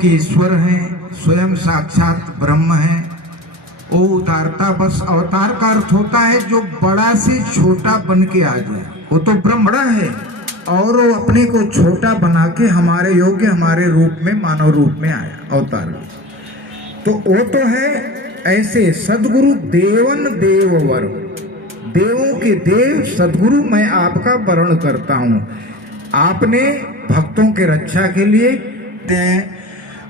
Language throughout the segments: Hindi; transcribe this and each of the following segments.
के ईश्वर हैं, स्वयं साक्षात ब्रह्म हैं। वो उतारता, बस अवतार का अर्थ होता है जो बड़ा से छोटा बन के आ गया। वो तो ब्रह्म बड़ा है और वो अपने को छोटा बना के हमारे योग्य, हमारे रूप में, मानव रूप में आया अवतार। तो वो तो है ऐसे सदगुरु देवन देववर, देवों के देव सदगुरु मैं आपका वरण करता हूँ। आपने भक्तों के रक्षा के लिए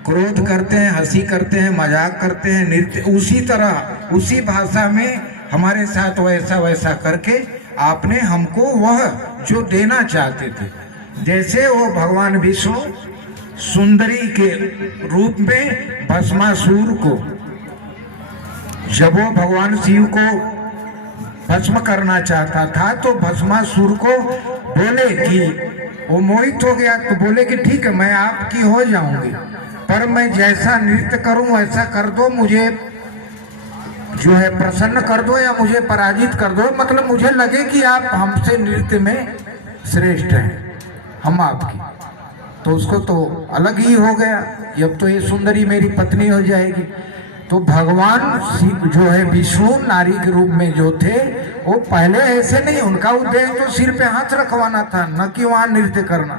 क्रोध करते हैं, हंसी करते हैं, मजाक करते हैं, नृत्य, उसी तरह उसी भाषा में हमारे साथ वैसा वैसा करके आपने हमको वह जो देना चाहते थे, जैसे वो भगवान विष्णु सुंदरी के रूप में भस्मासुर को, जब वो भगवान शिव को भस्म करना चाहता था तो भस्मासुर को बोले कि वो मोहित हो गया, तो बोले कि ठीक है मैं आपकी हो जाऊंगी, पर मैं जैसा नृत्य करूं वैसा कर दो, मुझे जो है प्रसन्न कर दो या मुझे पराजित कर दो, मतलब मुझे लगे कि आप हमसे नृत्य में श्रेष्ठ हैं, हम आपकी। तो उसको तो अलग ही हो गया, अब तो ये सुंदरी मेरी पत्नी हो जाएगी। तो भगवान शिव जो है विष्णु नारी के रूप में जो थे, वो पहले ऐसे नहीं, उनका उद्देश्य तो सिर पे हाथ रखवाना था, न कि वहां नृत्य करना।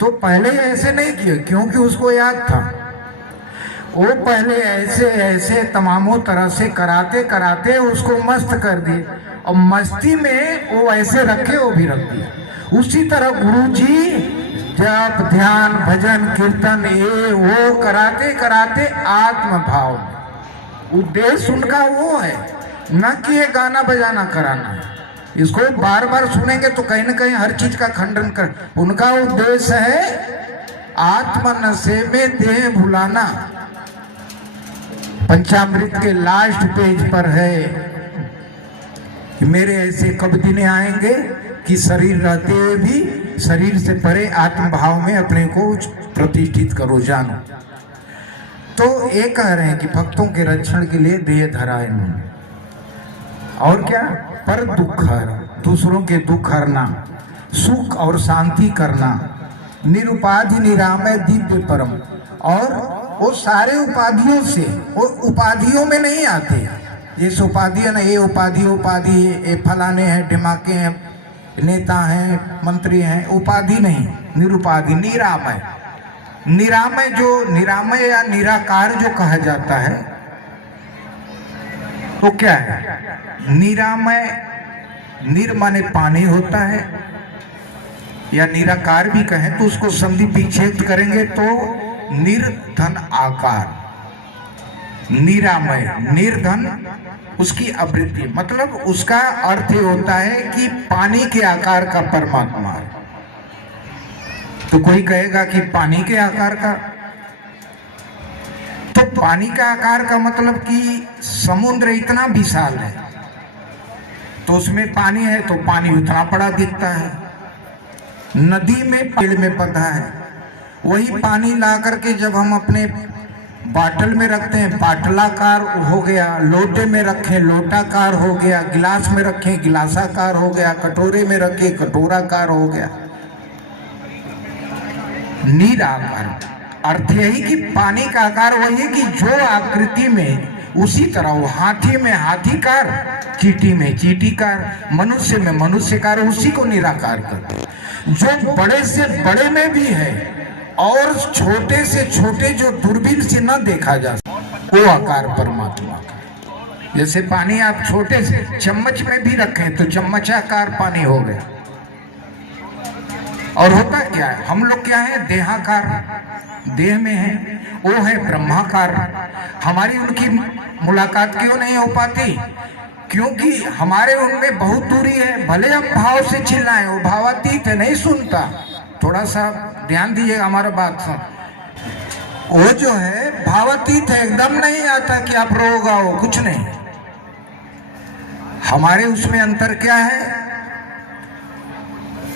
तो पहले ऐसे नहीं किए क्योंकि उसको याद था। वो पहले ऐसे ऐसे तमामों तरह से कराते कराते उसको मस्त कर दिए, और मस्ती में वो ऐसे रखे वो भी रख दिया। उसी तरह गुरु जी जप ध्यान भजन कीर्तन ये वो कराते कराते आत्म भाव, उद्देश्य उनका वो है, न कि ये गाना बजाना कराना है। इसको बार बार सुनेंगे तो कहीं ना कहीं हर चीज का खंडन कर, उनका उद्देश्य है आत्म नशे में देह भुलाना। पंचामृत के लास्ट पेज पर है कि मेरे ऐसे कब दिन आएंगे कि शरीर रहते हुए भी शरीर से परे आत्म भाव में अपने को प्रतिष्ठित करो, जानो। तो ये कह रहे हैं कि भक्तों के रक्षण के लिए देह धरा है इन्होंने, और क्या, पर दुख हर, दूसरों के दुख हरना, सुख और शांति करना, निरुपाधि निरामय दिव्य परम। और वो सारे उपाधियों से, वो उपाधियों में नहीं आते, जैसे उपाधि है ना, ये उपाधि उपाधि ये फलाने हैं, ढिमाके हैं, नेता हैं, मंत्री हैं, उपाधि नहीं, निरुपाधि निरामय। निरामय जो निरामय या निराकार जो कहा जाता है वो क्या है? निरामय, निर माने पानी होता है, या निराकार भी कहें तो उसको संधि विच्छेद करेंगे तो निर्धन आकार। निरामय, निर्धन उसकी आवृत्ति, मतलब उसका अर्थ ये होता है कि पानी के आकार का परमात्मा है। तो कोई कहेगा कि पानी के आकार का, तो पानी का आकार का मतलब कि समुद्र इतना विशाल है तो उसमें पानी है तो पानी उतना बड़ा दिखता है। नदी में पेड़ में बंधा है, वही पानी ला करके जब हम अपने बाटल में रखते हैं बाटलाकार हो गया, लोटे में रखें लोटाकार हो गया, गिलास में रखें गिलासाकार हो गया, कटोरे में रखें कटोराकार हो गया। निराकार अर्थ यही कि पानी का आकार वही है कि जो आकृति में, उसी तरह वो हाथी में हाथीकार, चींटी में चींटीकार, मनुष्य में मनुष्यकार, उसी को निराकार करते हैं। जो बड़े से बड़े में भी है और छोटे से छोटे जो दूरबीन से न देखा जा सकता, वो आकार परमात्मा का। जैसे पानी आप छोटे से चम्मच में भी रखें तो चम्मचाकार पानी हो गया। और होता क्या है, हम लोग क्या है, देहाकार, देह में है, वो है ब्रह्माकार। हमारी उनकी मुलाकात क्यों नहीं हो पाती? क्योंकि हमारे उनमें बहुत दूरी है। भले हम भाव से चिल्लाएं, वो भावातीत है, नहीं सुनता। थोड़ा सा ध्यान दीजिएगा हमारा बात सुन, वो जो है भावातीत है, एकदम नहीं आता कि आप रोगा हो, कुछ नहीं। हमारे उसमें अंतर क्या है?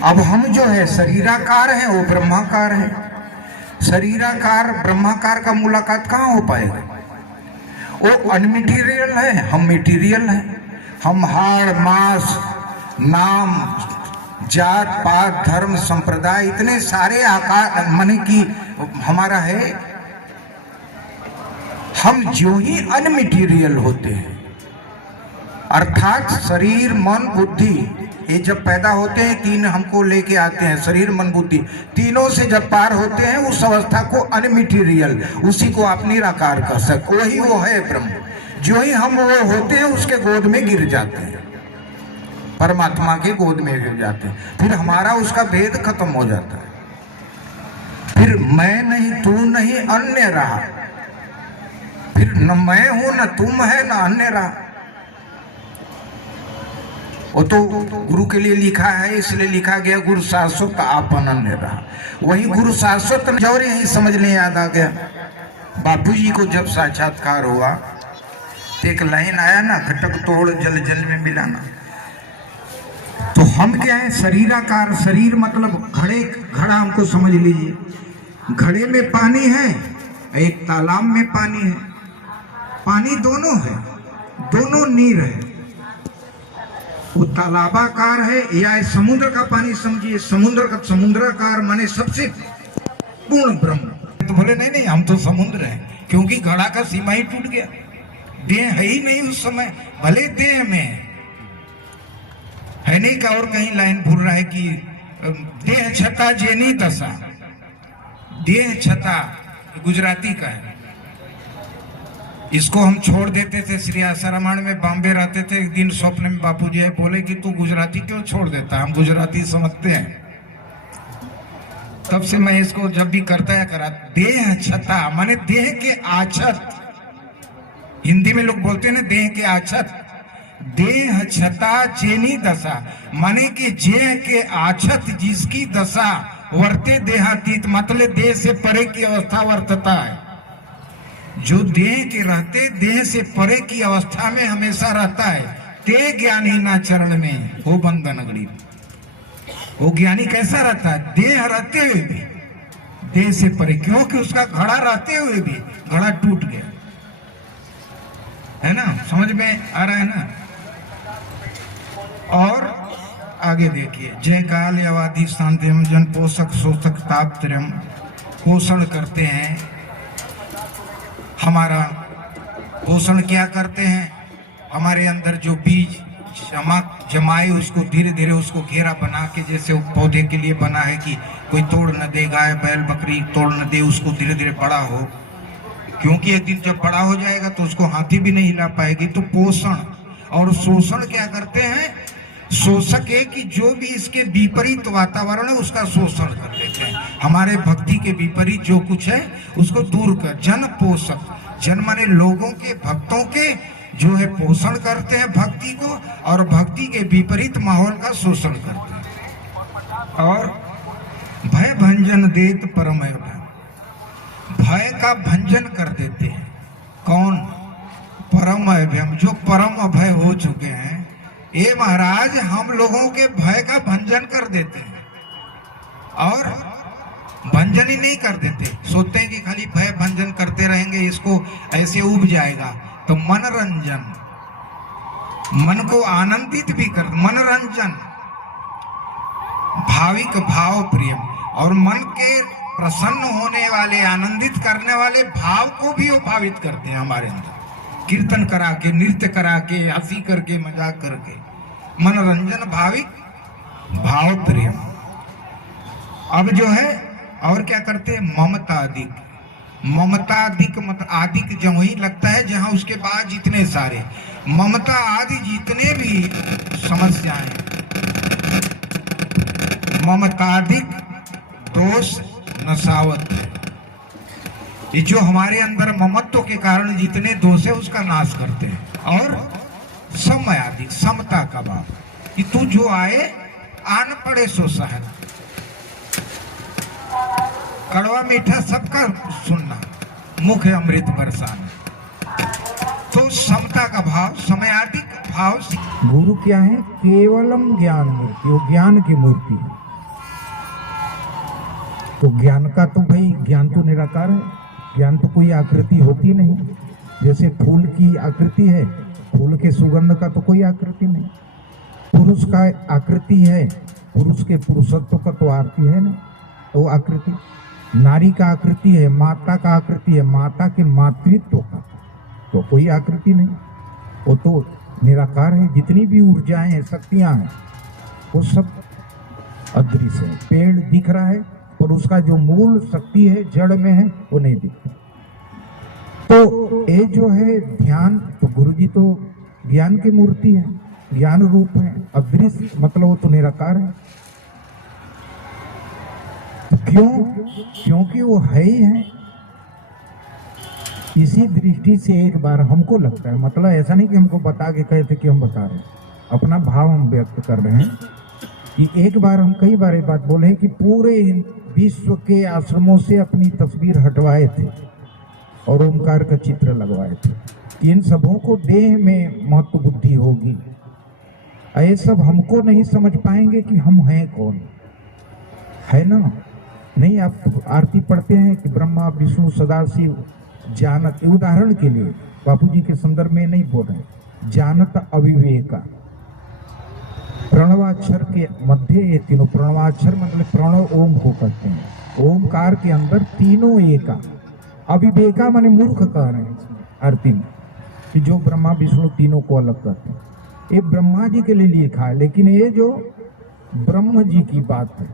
अब हम जो है शरीराकार है, वो ब्रह्माकार है। शरीराकार ब्रह्माकार का मुलाकात कहाँ हो पाएगा? वो अनमेटीरियल है, हम मेटीरियल है। हम हाड़ मांस नाम जात पात धर्म संप्रदाय इतने सारे आकार मन की हमारा है, हम जो ही अनमेटीरियल होते हैं, अर्थात शरीर मन बुद्धि, ये जब पैदा होते हैं तीन हमको लेके आते हैं, शरीर मन बुद्धि, तीनों से जब पार होते हैं उस अवस्था को अनमेटीरियल, उसी को आप निराकार कह सकते, वही वो है ब्रह्म। जो ही हम वो होते हैं उसके गोद में गिर जाते हैं, परमात्मा के गोद में गिर जाते हैं, फिर हमारा उसका भेद खत्म हो जाता है। फिर मैं नहीं तू नहीं अन्य रहा, फिर न मैं हूं न तुम है न अन्य रहा। वो तो गुरु के लिए लिखा है, इसलिए लिखा गया गुरु शाश्वत आप अनन्य रहा। वही गुरु शाश्वत जौर यही समझने याद आ गया। बापू जी को जब साक्षात्कार हुआ तो एक लाइन आया ना, घटक तोड़ जल जल में मिलाना। तो हम क्या है, शरीराकार, शरीर मतलब घड़े, घड़ा हमको समझ लीजिए। घड़े में पानी है, एक तालाब में पानी है, पानी दोनों है, दोनों नीर है। वो तालाबाकार है या समुद्र का पानी समझिए, समुद्र का समुद्राकार माने सबसे पूर्ण ब्रह्म। तो बोले नहीं नहीं हम तो समुद्र हैं, क्योंकि घड़ा का सीमा ही टूट गया, देह है ही नहीं उस समय। भले देह में है नहीं का, और कहीं लाइन भूल रहा है कि देह छता जेनी दशा, देह छता गुजराती का है। इसको हम छोड़ देते थे। श्री आसारामण में बॉम्बे रहते थे, एक दिन स्वप्न में बापू जी बोले कि तू गुजराती क्यों छोड़ देता, हम गुजराती समझते हैं। तब से मैं इसको जब भी करता है करा, देह छता माने देह के आछत, हिंदी में लोग बोलते हैं ना देह के आछत, देह छता चेनी दशा माने कि जेह के आछत जिसकी दशा वर्ते देहातीत, मतलब देह से परे की अवस्था वर्तता है। जो देह के रहते देह से परे की अवस्था में हमेशा रहता है, ते ज्ञानी ना चरण में हो बंधन अगड़ी। वो ज्ञानी कैसा रहता है, देह रहते हुए भी देह से परे, क्योंकि उसका घड़ा रहते हुए भी घड़ा टूट गया है ना। समझ में आ रहा है ना। और आगे देखिए, जय काल यवाधि शांति जन पोषक शोषक ताप त्रयम, पोषण करते हैं। हमारा पोषण क्या करते हैं, हमारे अंदर जो बीज जमाए उसको धीरे धीरे उसको घेरा बना के, जैसे पौधे के लिए बना है कि कोई तोड़ न दे, गाय बैल बकरी तोड़ न दे, उसको धीरे धीरे बड़ा हो, क्योंकि एक दिन जब बड़ा हो जाएगा तो उसको हाथी भी नहीं हिला पाएगी। तो पोषण और शोषण क्या करते हैं, शोषक है कि जो भी इसके विपरीत वातावरण है उसका शोषण कर लेते हैं। हमारे भक्ति के विपरीत जो कुछ है उसको दूर कर, जन पोषक, जन माने लोगों के, भक्तों के जो है पोषण करते हैं भक्ति को, और भक्ति के विपरीत माहौल का शोषण करते हैं। और भय भंजन देत परम भय, भय का भंजन कर देते हैं। कौन, परम अभय, जो परम अभय हो चुके हैं। ये महाराज हम लोगों के भय का भंजन कर देते हैं, और भंजन ही नहीं कर देते, सोचते हैं कि खाली भय भंजन करते रहेंगे, इसको ऐसे उब जाएगा। तो मनोरंजन, मन को आनंदित भी कर, मनोरंजन, भाविक भाव प्रियम, और मन के प्रसन्न होने वाले, आनंदित करने वाले भाव को भी वो भावित करते हैं हमारे अंदर, कीर्तन करा के, नृत्य करा के, हंसी करके, मजाक करके, मनोरंजन, भाविक भाव प्रेम। अब जो है और क्या करते हैं, ममता अधिक, ममता अधिक, मत अधिक जो ही लगता है जहां उसके बाद जितने सारे ममता आदि जितने भी समस्याएं, ममताधिक दोष नसावत है। ये जो हमारे अंदर ममत्व के कारण जितने दोष है उसका नाश करते हैं। और समय आदि, समता का भाव कि तू जो आए आन पड़े सो सहन, कड़वा मीठा सबका सुनना, मुख अमृत बरसाना। तो समता का भाव, समय आदि भाव। गुरु क्या है, केवलम ज्ञान मूर्ति, वो ज्ञान की मूर्ति है। तो ज्ञान का तो भाई, ज्ञान तो निराकार है, ज्ञान तो कोई आकृति होती नहीं। जैसे फूल की आकृति है, फूल के सुगंध का तो कोई आकृति नहीं। पुरुष का आकृति है, पुरुष के पुरुषत्व का तो आरती है ना, तो आकृति। नारी का आकृति है, माता का आकृति है, माता के मातृत्व का। तो कोई आकृति नहीं, वो तो निराकार है। जितनी भी ऊर्जाएं हैं, शक्तियां हैं, वो सब अदृश्य है। पेड़ दिख रहा है और उसका जो मूल शक्ति है जड़ में है वो नहीं दिखता। तो ये जो है ध्यान, तो गुरु जी तो ज्ञान की मूर्ति है, ज्ञान रूप है। अदृश्य मतलब वो तो निराकार है। तो क्यों? क्योंकि वो है ही है। इसी दृष्टि से एक बार हमको लगता है, मतलब ऐसा नहीं कि हमको बता के कहते कि हम बता रहे हैं, अपना भाव हम व्यक्त कर रहे हैं कि एक बार हम कई बार ये बात बोले कि पूरे विश्व के आश्रमों से अपनी तस्वीर हटवाए थे और ओंकार का चित्र लगवाए थे। इन सबों को देह में महत्व बुद्धि होगी, ये सब हमको नहीं समझ पाएंगे कि हम हैं कौन, है ना? नहीं, आप आरती पढ़ते हैं कि ब्रह्मा विष्णु सदाशिव जानत, उदाहरण के लिए बापूजी के संदर्भ में नहीं बोल रहे, जानत अविवेका, प्रणवाक्षर के मध्य ये तीनों, प्रणवाक्षर मतलब प्रणव ओम को कहते हैं, ओमकार के अंदर तीनों एका, अविवेका माने मूर्ख कह रहे हैं आरती में कि जो ब्रह्मा विष्णु तीनों को अलग करते हैं। ये ब्रह्मा जी के लिए लिखा है, लेकिन ये जो ब्रह्म जी की बात है,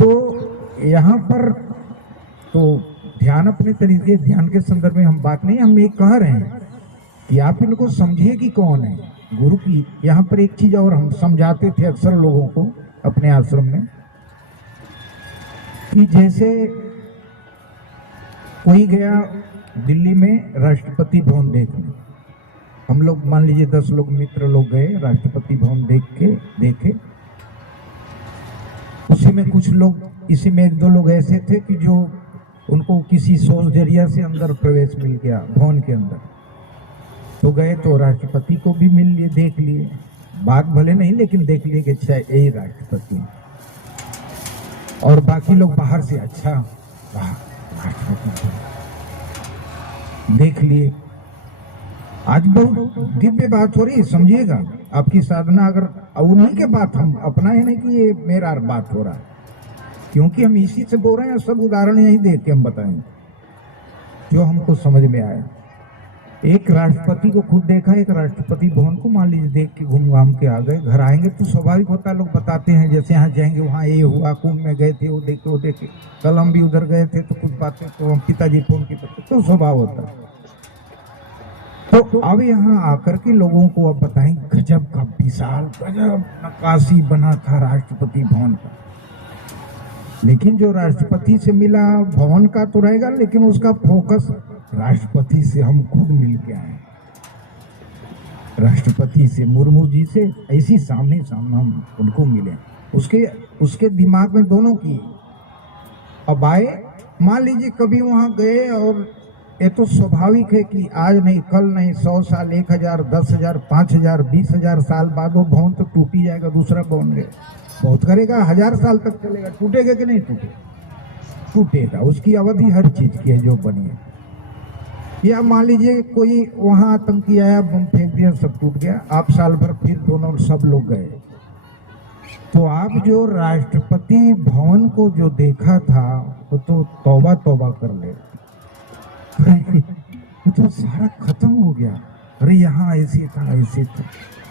तो यहाँ पर तो ध्यान अपने तरीके, ध्यान के संदर्भ में हम बात नहीं, हम ये कह रहे हैं कि आप इनको समझिए कि कौन है गुरु की। यहाँ पर एक चीज और हम समझाते थे अक्सर लोगों को अपने आश्रम में कि जैसे कोई गया दिल्ली में राष्ट्रपति भवन देखने, हम लोग मान लीजिए 10 लोग मित्र लोग गए राष्ट्रपति भवन देखे, उसी में कुछ लोग, इसी में 1-2 लोग ऐसे थे कि जो उनको किसी सोच जरिया से अंदर प्रवेश मिल गया भवन के अंदर, तो गए तो राष्ट्रपति को भी मिल लिए, देख लिए, बात भले नहीं लेकिन देख लिए कि अच्छा यही राष्ट्रपति, और बाकी लोग बाहर से अच्छा राष्ट्रपति देख लिए। आज बहुत दिव्य बात हो रही है, समझिएगा। आपकी साधना अगर उन्हीं के बात, हम अपना है नहीं कि ये मेरा बात हो रहा है, क्योंकि हम इसी से बोल रहे हैं। सब उदाहरण यही देख के हम बताएंगे जो हमको समझ में आया। एक राष्ट्रपति को खुद देखा, एक राष्ट्रपति भवन को मान लीजिए देख के घूम घाम के आ गए, घर आएंगे तो स्वाभाविक होता है, लोग बताते हैं जैसे यहाँ जाएंगे वहाँ ये हुआ, कुंभ में गए थे वो देखे, कल हम भी उधर गए थे तो कुछ बातें तो हम पिताजी फोन की तो स्वभाव होता है। तो अब यहाँ आकर के लोगों को अब बताएं, गजब का विशाल, गजब नक्काशी बना था राष्ट्रपति भवन का, लेकिन जो राष्ट्रपति से मिला भवन का तो रहेगा, लेकिन उसका फोकस राष्ट्रपति से हम खुद मिल के आए, राष्ट्रपति से, मुर्मू जी से ऐसी सामने सामने हम उनको मिले। उसके दिमाग में दोनों की अब आए। मान लीजिए कभी वहां गए, और ये तो स्वाभाविक है कि आज नहीं कल नहीं, 100 साल, 1000, 10,000, 5,000, 20,000 साल बाद वो भवन तो टूट ही जाएगा, दूसरा भवन है, बहुत करेगा, 1000 साल तक चलेगा, टूटेगा कि नहीं टूटेगा। उसकी अवधि हर चीज की है जो बनी है। या मान लीजिए कोई वहां आतंकी आया, बम फेंक दिया, सब टूट गया, आप साल भर फिर दोनों सब लोग गए, तो आप जो राष्ट्रपति भवन को जो देखा था वो तो तौबा कर ले, वो तो सारा खत्म हो गया। अरे यहाँ ऐसे था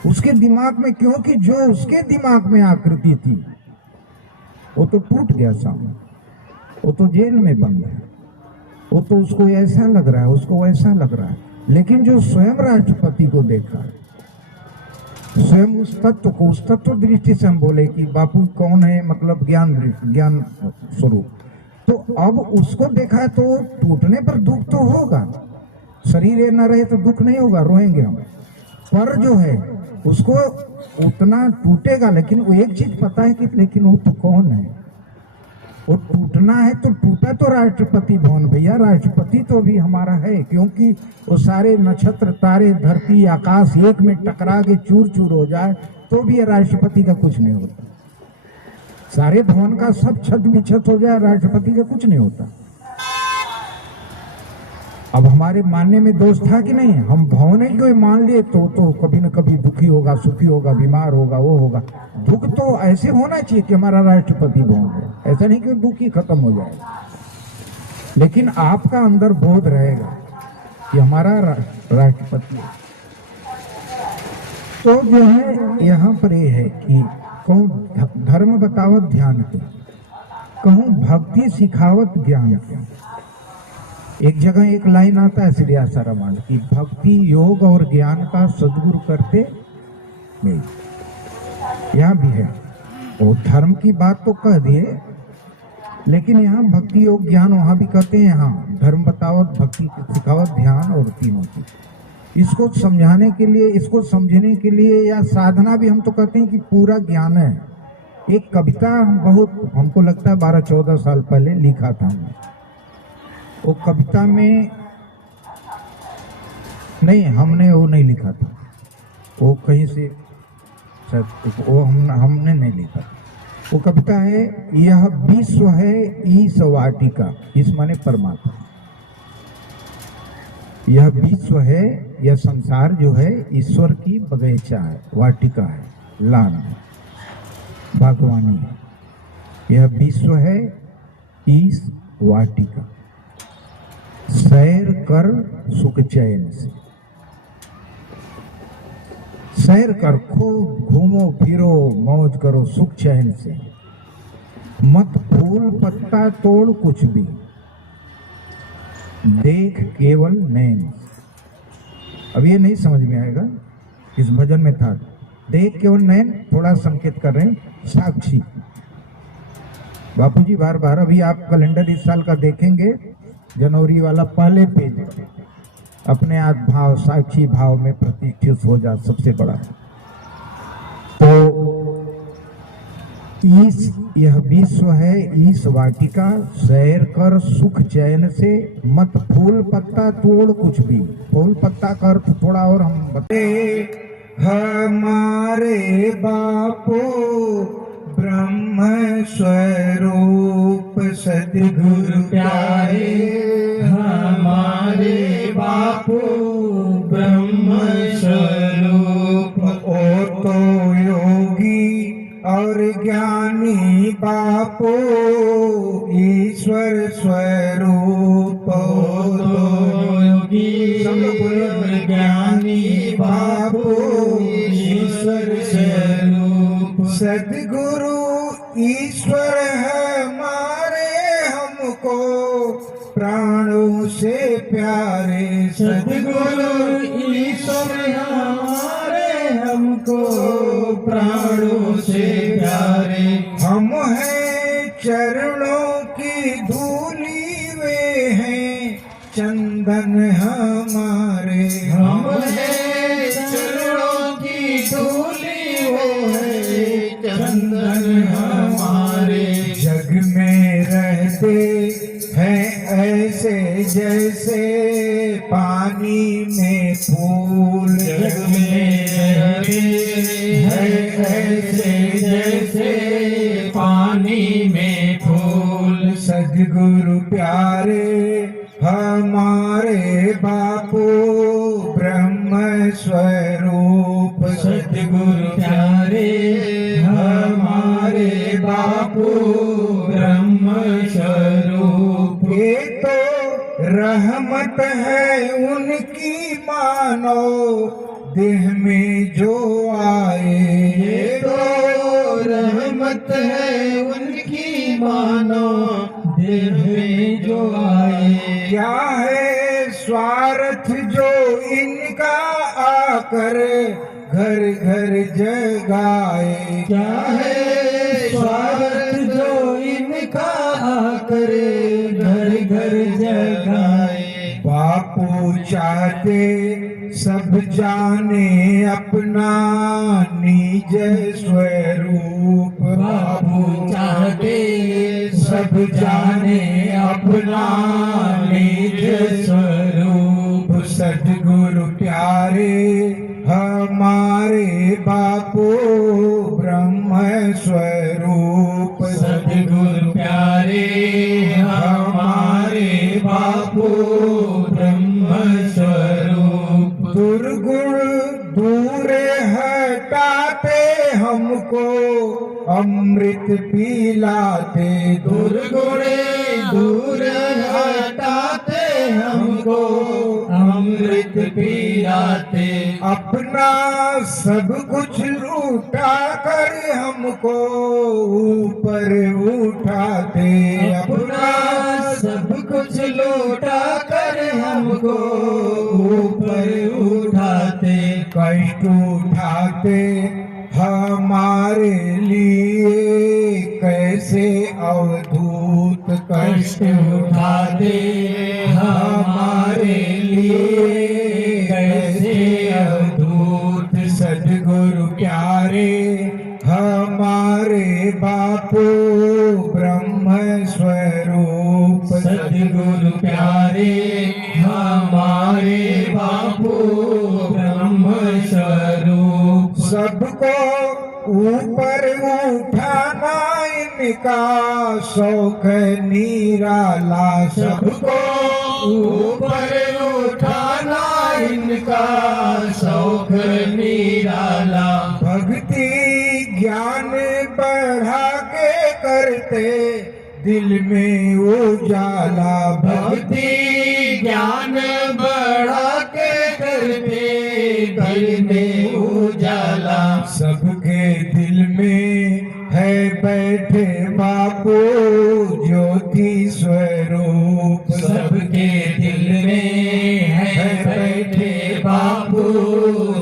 उसके दिमाग में, क्योंकि जो उसके दिमाग में आकृति थी वो तो टूट गया सामने, वो तो जेल में बंद है, वो तो उसको ऐसा लग रहा है, उसको वैसा लग रहा है। लेकिन जो स्वयं राष्ट्रपति को देखा, स्वयं उस तत्व दृष्टि से हम बोले कि बापू कौन है, मतलब ज्ञान स्वरूप, तो अब उसको देखा है तो टूटने पर दुख तो होगा, शरीर न रहे तो दुख नहीं होगा, रोएंगे हम, पर जो है उसको उतना टूटेगा। लेकिन वो एक चीज पता है कि लेकिन वो तो कौन है, वो टूटना है तो टूटा तो राष्ट्रपति भवन भैया, राष्ट्रपति तो भी हमारा है, क्योंकि वो सारे नक्षत्र तारे धरती आकाश एक में टकरा के चूर चूर हो जाए तो भी राष्ट्रपति का कुछ नहीं होता। सारे भवन का सब छत बिछत हो जाए, राष्ट्रपति का कुछ नहीं होता। अब हमारे मानने में दोष था कि नहीं, हम भवन ही कोई मान लिए तो कभी न कभी दुखी होगा, सुखी होगा, बीमार होगा, वो होगा। दुख तो ऐसे होना चाहिए कि हमारा राष्ट्रपति भवन है, ऐसा नहीं कि दुखी खत्म हो जाए। लेकिन आपका अंदर बोध रहेगा कि हमारा राष्ट्रपति है। तो जो है यहाँ पर ये है कि कहूँ धर्म बतावत ध्यान के, कहूँ भक्ति सिखावत ज्ञान के। एक जगह एक लाइन आता है श्री आसाराम की, भक्ति योग और ज्ञान का सद्गुरु करते नहीं। यहाँ भी है, वो धर्म की बात तो कह दिए, लेकिन यहाँ भक्ति योग ज्ञान वहां भी कहते हैं। यहाँ धर्म बतावत भक्ति सिखावत ध्यान और तीनों की, इसको समझाने के लिए, इसको समझने के लिए, या साधना भी हम तो कहते हैं कि पूरा ज्ञान है। एक कविता बहुत हमको लगता है 12-14 साल पहले लिखा था हमने। वो कविता में नहीं, हमने वो नहीं लिखा था, वो कहीं से वो हमने नहीं लिखा। वो कविता है, यह विश्व है ईश वाटिका, इस माने परमात्मा। यह विश्व है, यह संसार जो है ईश्वर की बगीचा है, वाटिका है, लान है, बागवानी है। यह विश्व है ईश वाटिका, सैर कर सुख चैन से। सैर कर, खूब घूमो फिरो मौज करो सुख चैन से, मत फूल पत्ता तोड़ कुछ भी, देख केवल नैन। अब ये नहीं समझ में आएगा, इस भजन में था देख केवल नैन, थोड़ा संकेत कर रहे हैं साक्षी। बापूजी बार बार, अभी आप कैलेंडर इस साल का देखेंगे, जनवरी वाला पहले पेज, अपने आप भाव साक्षी भाव में प्रतिष्ठित हो जा, सबसे बड़ा। तो यह विश्व है ईश वाटिका, सैर कर सुख चैन से, मत फूल पत्ता तोड़ कुछ भी। फूल पत्ता का अर्थ थोड़ा और हम बताए। हमारे बापू ब्रह्म स्वरूप सद्गुरु प्यारे, हमारे बापू ब्रह्म स्वरूप। ओ तो योगी और ज्ञानी बापू ईश्वर स्वरूप। तो योगी और ज्ञानी बापू ईश्वर स्वरूप। सद्गुरु ईश्वर है हमारे, हमको प्राणों से प्यारे। सद्गुरु ईश्वर हमारे, हमको प्राणों से प्यारे। हम हैं चरणों की धूली, वे हैं चंदन हमारे। हम हैं चरणों की धूली, वो है चंदन हमारे। जग में रहते हैं ऐसे जैसे पानी में फूल। जग में रहते हैं ऐसे जैसे पानी में फूल। सद्गुरु प्यारे हमारे बापू ब्रह्म स्वरूप। सद्गुरु प्यारे हमारे बापू ब्रह्म स्वरूप। ये तो रहमत है उनकी मानो, देह में जो आए। ये तो रहमत है उनकी मानो, देह में जो आए। क्या है स्वार्थ जो इनका आकर घर घर जगाए। क्या है स्वार्थ जो इनका आकर घर घर जगाए। बापू चाहते सब जाने अपना निज स्वरूप। बापू चाहते सब जाने अपना निज स्वरूप। सद्गुरु प्यारे हमारे बापू ब्रह्म स्वरूप। सद्गुरु प्यारे हमारे बापू ब्रह्म स्वरूप। दुर्गुण दूर हटाते हमको अमृत पिलाते। दुर्गुण दूर हटाते आते। अपना सब कुछ लूटा कर हमको ऊपर उठाते। अपना सब कुछ लूटा कर हमको ऊपर उठाते। कष्ट उठाते हमारे लिए कैसे अवधूत कष्ट उठाते हमारे लिए कैसे अवधूत। सद्गुरु प्यारे हमारे बापू ब्रह्म स्वरूप। सद्गुरु प्यारे हमारे बापू ब्रह्म स्वरूप। सबको ऊपर उठाना इनका शौक निराला। सबको ऊपर उठाना इनका शौक निराला। भक्ति ज्ञान बढ़ा के करते दिल में उजाला। भक्ति ज्ञान बढ़ा के करते दिल में उजाला। सबके दिल में है बैठे बापू ज्योति स्वरूप। सबके दिल में है बैठे बापू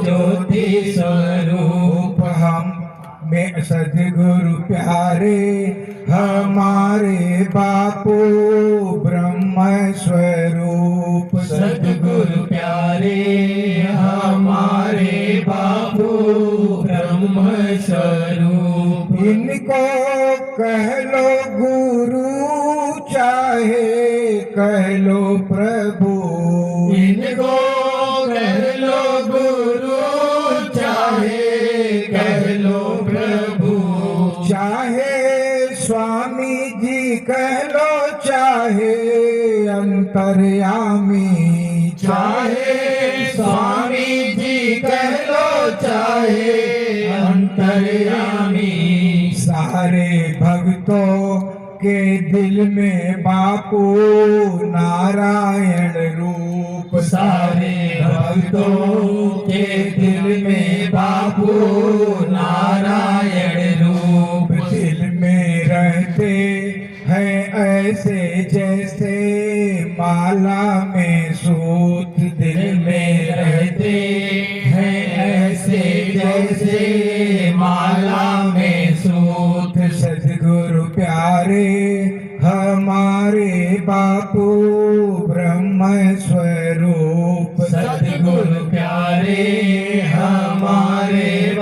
ज्योति स्वरूप। हम में सद्गुरु प्यारे हमारे बापू ब्रह्म स्वरूप। सद्गुरु प्यारे हमारे बापू ब्रह्म स्वरूप। इनको कह लो गुरु चाहे कह लो प्रभु। इनको कह लो गुरु चाहे कह लो प्रभु। चाहे स्वामी जी कह लो चाहे अंतर्यामी। चाहे स्वामी जी कह लो चाहे अंतर्यामी। सारे भक्तों के दिल में बापू नारायण रूप। सारे भक्तों के दिल में बापू नारायण रूप। दिल में रहते हैं ऐसे जैसे माला में सूत। दिल में रहते हैं ऐसे जैसे माला में सूत। सद्गुरु प्यारे हमारे बापू ब्रह्म स्वरूप। सद्गुरु प्यारे हमारे